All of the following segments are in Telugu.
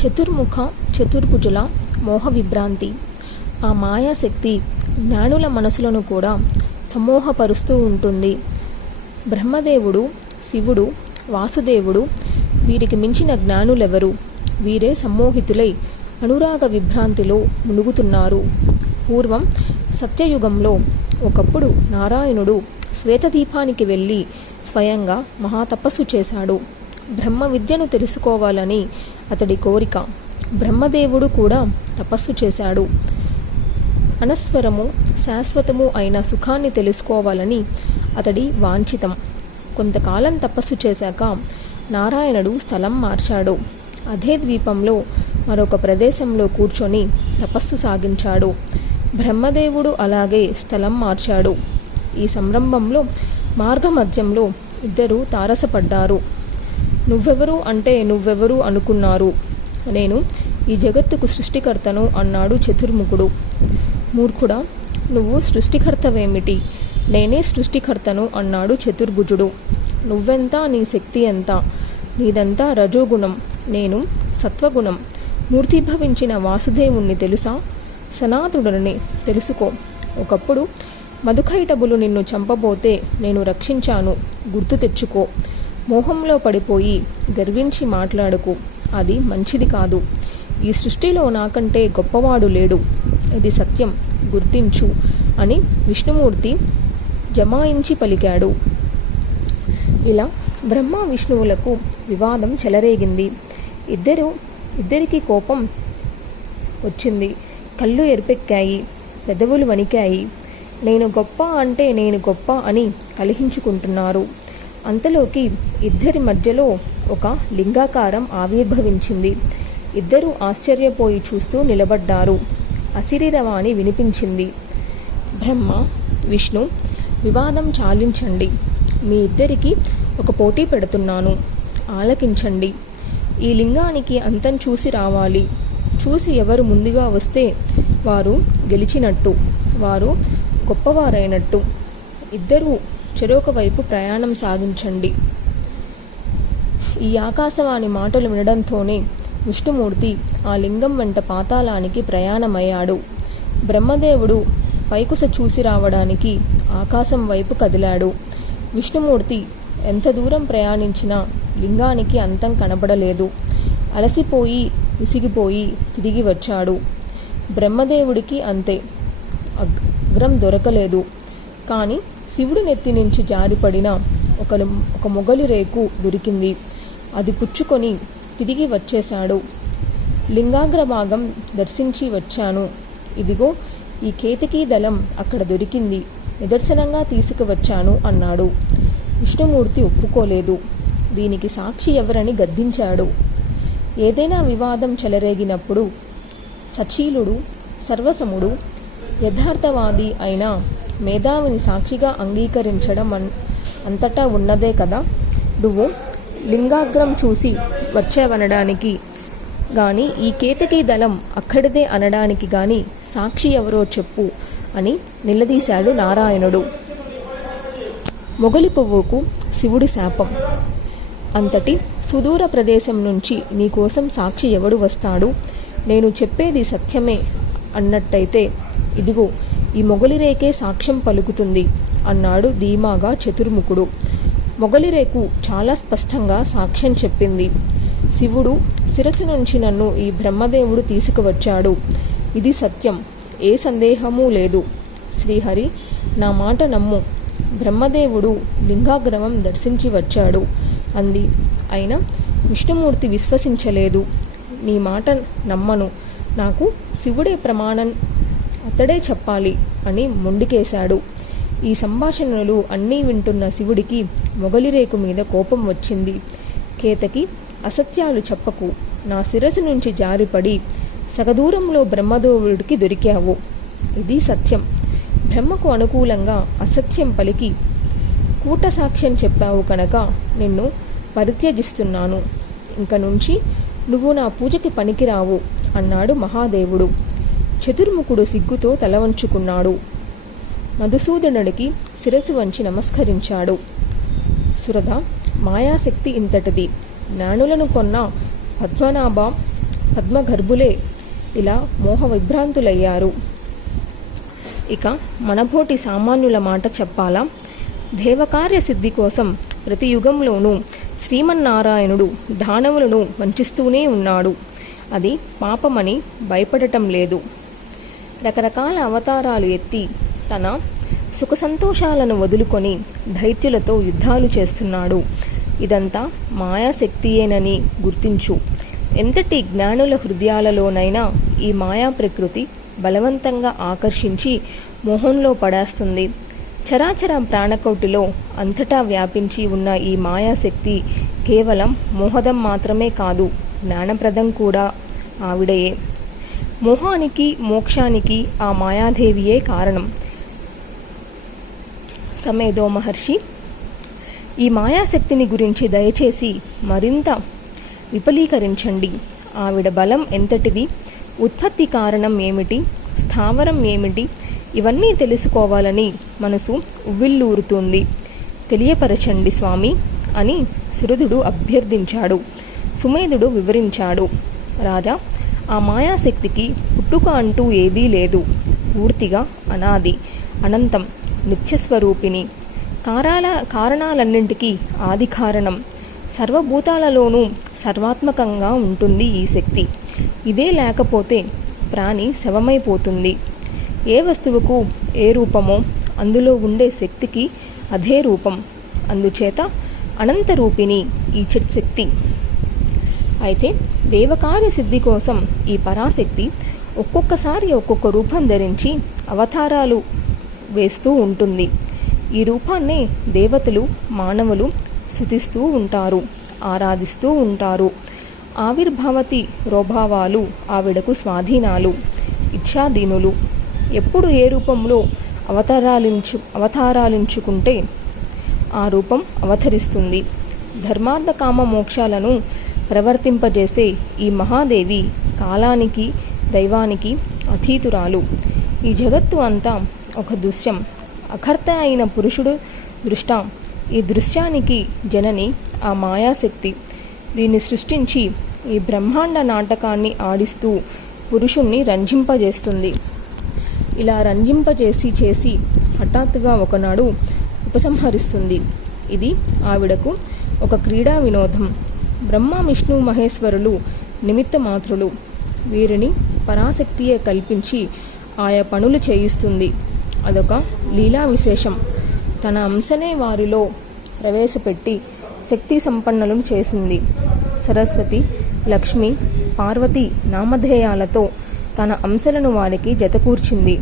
చతుర్ముఖ చతుర్భుజుల మోహ విభ్రాంతి. ఆ మాయాశక్తి జ్ఞానుల మనసులను కూడా సమోహపరుస్తూ ఉంటుంది. బ్రహ్మదేవుడు, శివుడు, వాసుదేవుడు వీరికి మించిన జ్ఞానులెవరు? వీరే సమ్మోహితులై అనురాగ విభ్రాంతిలో మునుగుతున్నారు. పూర్వం సత్యయుగంలో ఒకప్పుడు నారాయణుడు శ్వేతదీపానికి వెళ్ళి స్వయంగా మహాతపస్సు చేశాడు. బ్రహ్మ విద్యను తెలుసుకోవాలని అతడి కోరిక. బ్రహ్మదేవుడు కూడా తపస్సు చేశాడు. అనస్వరము శాశ్వతము అయిన సుఖాన్ని తెలుసుకోవాలని అతడి వాంఛితం. కొంతకాలం తపస్సు చేశాక నారాయణుడు స్థలం మార్చాడు. అదే ద్వీపంలో మరొక ప్రదేశంలో కూర్చొని తపస్సు సాగించాడు. బ్రహ్మదేవుడు అలాగే స్థలం మార్చాడు. ఈ సంరంభంలో మార్గమధ్యంలో ఇద్దరు తారసపడ్డారు. నువ్వెవరు అంటే నువ్వెవరు అనుకున్నారు. నేను ఈ జగత్తుకు సృష్టికర్తను అన్నాడు చతుర్ముఖుడు. మూర్ఖుడా, నువ్వు సృష్టికర్తవేమిటి? నేనే సృష్టికర్తను అన్నాడు చతుర్భుజుడు. నువ్వెంత, నీ శక్తి ఎంత? నీదంతా రజోగుణం, నేను సత్వగుణం. మూర్తిభవించిన వాసుదేవుణ్ణి తెలుసా? సనాతనుడిని తెలుసుకో. ఒకప్పుడు మధుకైటబులు నిన్ను చంపబోతే నేను రక్షించాను, గుర్తు తెచ్చుకో. మోహంలో పడిపోయి గర్వించి మాట్లాడుకు, అది మంచిది కాదు. ఈ సృష్టిలో నాకంటే గొప్పవాడు లేడు, ఇది సత్యం, గుర్తించు అని విష్ణుమూర్తి జమాయించి పలికాడు. ఇలా బ్రహ్మ విష్ణువులకు వివాదం చెలరేగింది. ఇద్దరికి కోపం వచ్చింది. కళ్ళు ఎరుపెక్కాయి, పెదవులు వణికాయి. నేను గొప్ప అంటే నేను గొప్ప అని కలహించుకుంటున్నారు. అంతలోకి ఇద్దరి మధ్యలో ఒక లింగాకారం ఆవిర్భవించింది. ఇద్దరూ ఆశ్చర్యపోయి చూస్తూ నిలబడ్డారు. అశరీరవాణి వినిపించింది. బ్రహ్మ, విష్ణు, వివాదం చాలించండి. మీ ఇద్దరికి ఒక పోటీ పెడుతున్నాను, ఆలకించండి. ఈ లింగానికి అంతం చూసి రావాలి. చూసి ఎవరు ముందుగా వస్తే వారు గెలిచినట్టు, వారు గొప్పవారైనట్టు. ఇద్దరూ చెరొక వైపు ప్రయాణం సాగించండి. ఈ ఆకాశవాణి మాటలు వినడంతోనే విష్ణుమూర్తి ఆ లింగం వెంట పాతాళానికి ప్రయాణమయ్యాడు. బ్రహ్మదేవుడు పైకుస చూసి రావడానికి ఆకాశం వైపు కదిలాడు. విష్ణుమూర్తి ఎంత దూరం ప్రయాణించినా లింగానికి అంతం కనబడలేదు. అలసిపోయి విసిగిపోయి తిరిగి వచ్చాడు. బ్రహ్మదేవుడికి అంతే, అగ్రం దొరకలేదు. కానీ శివుడి నెత్తి నుంచి జారిపడిన ఒక మొగలి రేకు దొరికింది. అది పుచ్చుకొని తిరిగి వచ్చేశాడు. లింగాగ్రభాగం దర్శించి వచ్చాను. ఇదిగో ఈ కేతకీ దళం అక్కడ దొరికింది, నిదర్శనంగా తీసుకువచ్చాను అన్నాడు. విష్ణుమూర్తి ఒప్పుకోలేదు. దీనికి సాక్షి ఎవరని గద్దించాడు. ఏదైనా వివాదం చెలరేగినప్పుడు సచీలుడు, సర్వసముడు, యథార్థవాది అయిన మేధావిని సాక్షిగా అంగీకరించడం అంతటా ఉన్నదే కదా. నువ్వు లింగాగ్రం చూసి వచ్చావనడానికి కానీ, ఈ కేతకీ దళం అక్కడిదే అనడానికి కానీ సాక్షి ఎవరో చెప్పు అని నిలదీశాడు నారాయణుడు. మొగలి పువ్వుకు శివుడి శాపం. అంతటి సుదూర ప్రదేశం నుంచి నీకోసం సాక్షి ఎవడు వస్తాడు? నేను చెప్పేది సత్యమే అన్నట్టయితే ఇదిగో ఈ మొగలిరేకే సాక్ష్యం పలుకుతుంది అన్నాడు ధీమాగా చతుర్ముఖుడు. మొగలిరేకు చాలా స్పష్టంగా సాక్ష్యం చెప్పింది. శివుడు శిరస్సు నుంచి నన్ను ఈ బ్రహ్మదేవుడు తీసుకువచ్చాడు, ఇది సత్యం, ఏ సందేహమూ లేదు. శ్రీహరి, నా మాట నమ్ము. బ్రహ్మదేవుడు లింగాగ్రమం దర్శించి వచ్చాడు అంది. అయినా విష్ణుమూర్తి విశ్వసించలేదు. నీ మాట నమ్మను, నాకు శివుడే ప్రమాణం, అతడే చెప్పాలి అని మొండికేశాడు. ఈ సంభాషణలు అన్నీ వింటున్న శివుడికి మొగలిరేకు మీద కోపం వచ్చింది. కేతకి, అసత్యాలు చెప్పకు. నా శిరస్సు నుంచి జారిపడి సగదూరంలో బ్రహ్మదేవుడికి దొరికావు, ఇది సత్యం. బ్రహ్మకు అనుకూలంగా అసత్యం పలికి కూట సాక్ష్యం చెప్పావు కనుక నిన్ను పరిత్యజిస్తున్నాను. ఇంక నుంచి నువ్వు నా పూజకి పనికిరావు అన్నాడు మహాదేవుడు. చతుర్ముఖుడు సిగ్గుతో తలవంచుకున్నాడు. మధుసూదనుడికి శిరస్సు వంచి నమస్కరించాడు. సురధ, మాయాశక్తి ఇంతటిది. జ్ఞానులను కొన్న పద్మనాభ పద్మగర్భులే ఇలా మోహ విభ్రాంతులయ్యారు. ఇక మనబోటి సామాన్యుల మాట చెప్పాలా? దేవకార్య సిద్ధి కోసం ప్రతి యుగంలోనూ శ్రీమన్నారాయణుడు దానవులను వంచిస్తూనే ఉన్నాడు. అది పాపమని భయపడటం లేదు. రకరకాల అవతారాలు ఎత్తి తన సుఖ సంతోషాలను వదులుకొని దైత్యులతో యుద్ధాలు చేస్తున్నాడు. ఇదంతా మాయాశక్తియేనని గుర్తించు. ఎంతటి జ్ఞానుల హృదయాలలోనైనా ఈ మాయా ప్రకృతి బలవంతంగా ఆకర్షించి మోహంలో పడేస్తుంది. చరాచర ప్రాణకోటిలో అంతటా వ్యాపించి ఉన్న ఈ మాయాశక్తి కేవలం మోహదం మాత్రమే కాదు, జ్ఞానప్రదం కూడా ఆవిడయే. మోహానికి మోక్షానికి ఆ మాయాదేవియే కారణం. సమేదో మహర్షి, ఈ మాయాశక్తిని గురించి దయచేసి మరింత విపులీకరించండి. ఆవిడ బలం ఎంతటిది, ఉత్పత్తి కారణం ఏమిటి, స్థావరం ఏమిటి, ఇవన్నీ తెలుసుకోవాలని మనసు ఉవ్విళ్ళూరుతుంది. తెలియపరచండి స్వామి అని సురధుడు అభ్యర్థించాడు. సుమేధుడు వివరించాడు. రాజా, ఆ మాయాశక్తికి పుట్టుక అంటూ ఏదీ లేదు. పూర్తిగా అనాది, అనంతం, నిత్యస్వరూపిణి. కారణాలన్నింటికీ ఆది కారణం. సర్వభూతాలలోనూ సర్వాత్మకంగా ఉంటుంది ఈ శక్తి. ఇదే లేకపోతే ప్రాణి శవమైపోతుంది. ఏ వస్తువుకు ఏ రూపమో అందులో ఉండే శక్తికి అదే రూపం. అందుచేత అనంతరూపిణి ఈ చిత్శక్తి. అయితే దేవకార్య సిద్ధి కోసం ఈ పరాశక్తి ఒక్కొక్కసారి ఒక్కొక్క రూపం ధరించి అవతారాలు వేస్తూ ఉంటుంది. ఈ రూపాన్నే దేవతలు, మానవులు స్తుతిస్తూ ఉంటారు, ఆరాధిస్తూ ఉంటారు. ఆవిర్భావతి రోభావాలు ఆవిడకు స్వాధీనాలు, ఇచ్ఛాధీనులు. ఎప్పుడు ఏ రూపంలో అవతారాలించుకుంటే ఆ రూపం అవతరిస్తుంది. ధర్మార్థ కామ మోక్షాలను ప్రవర్తింపజేసే ఈ మహాదేవి కాలానికి దైవానికి అతీతురాలు. ఈ జగత్తు అంతా ఒక దృశ్యం. అకర్త అయిన పురుషుడు దృష్ట. ఈ దృశ్యానికి జనని ఆ మాయాశక్తి. దీన్ని సృష్టించి ఈ బ్రహ్మాండ నాటకాన్ని ఆడిస్తూ పురుషుణ్ణి రంజింపజేస్తుంది. ఇలా రంజింపజేసి హఠాత్తుగా ఒకనాడు ఉపసంహరిస్తుంది. ఇది ఆవిడకు ఒక క్రీడా వినోదం. బ్రహ్మ, విష్ణు, మహేశ్వరులు నిమిత్త మాత్రులు. వీరిని పరాశక్తియే కల్పించి ఆయా పనులు చేయిస్తుంది. అదొక లీలా విశేషం. తన అంశనే వారిలో ప్రవేశపెట్టి శక్తి సంపన్నులను చేసింది. సరస్వతి, లక్ష్మి, పార్వతి నామధేయాలతో తన అంశలను వారికి జతకూర్చింది.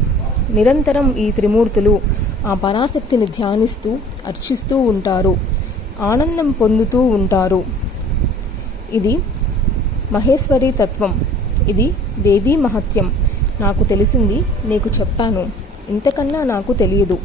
నిరంతరం ఈ త్రిమూర్తులు ఆ పరాశక్తిని ధ్యానిస్తూ అర్చిస్తూ ఉంటారు, ఆనందం పొందుతూ ఉంటారు. ఇది మహేశ్వరి తత్వం. ఇది దేవీ మహత్యం. నాకు తెలిసింది నీకు చెప్పాను. ఇంతకన్నా నాకు తెలియదు.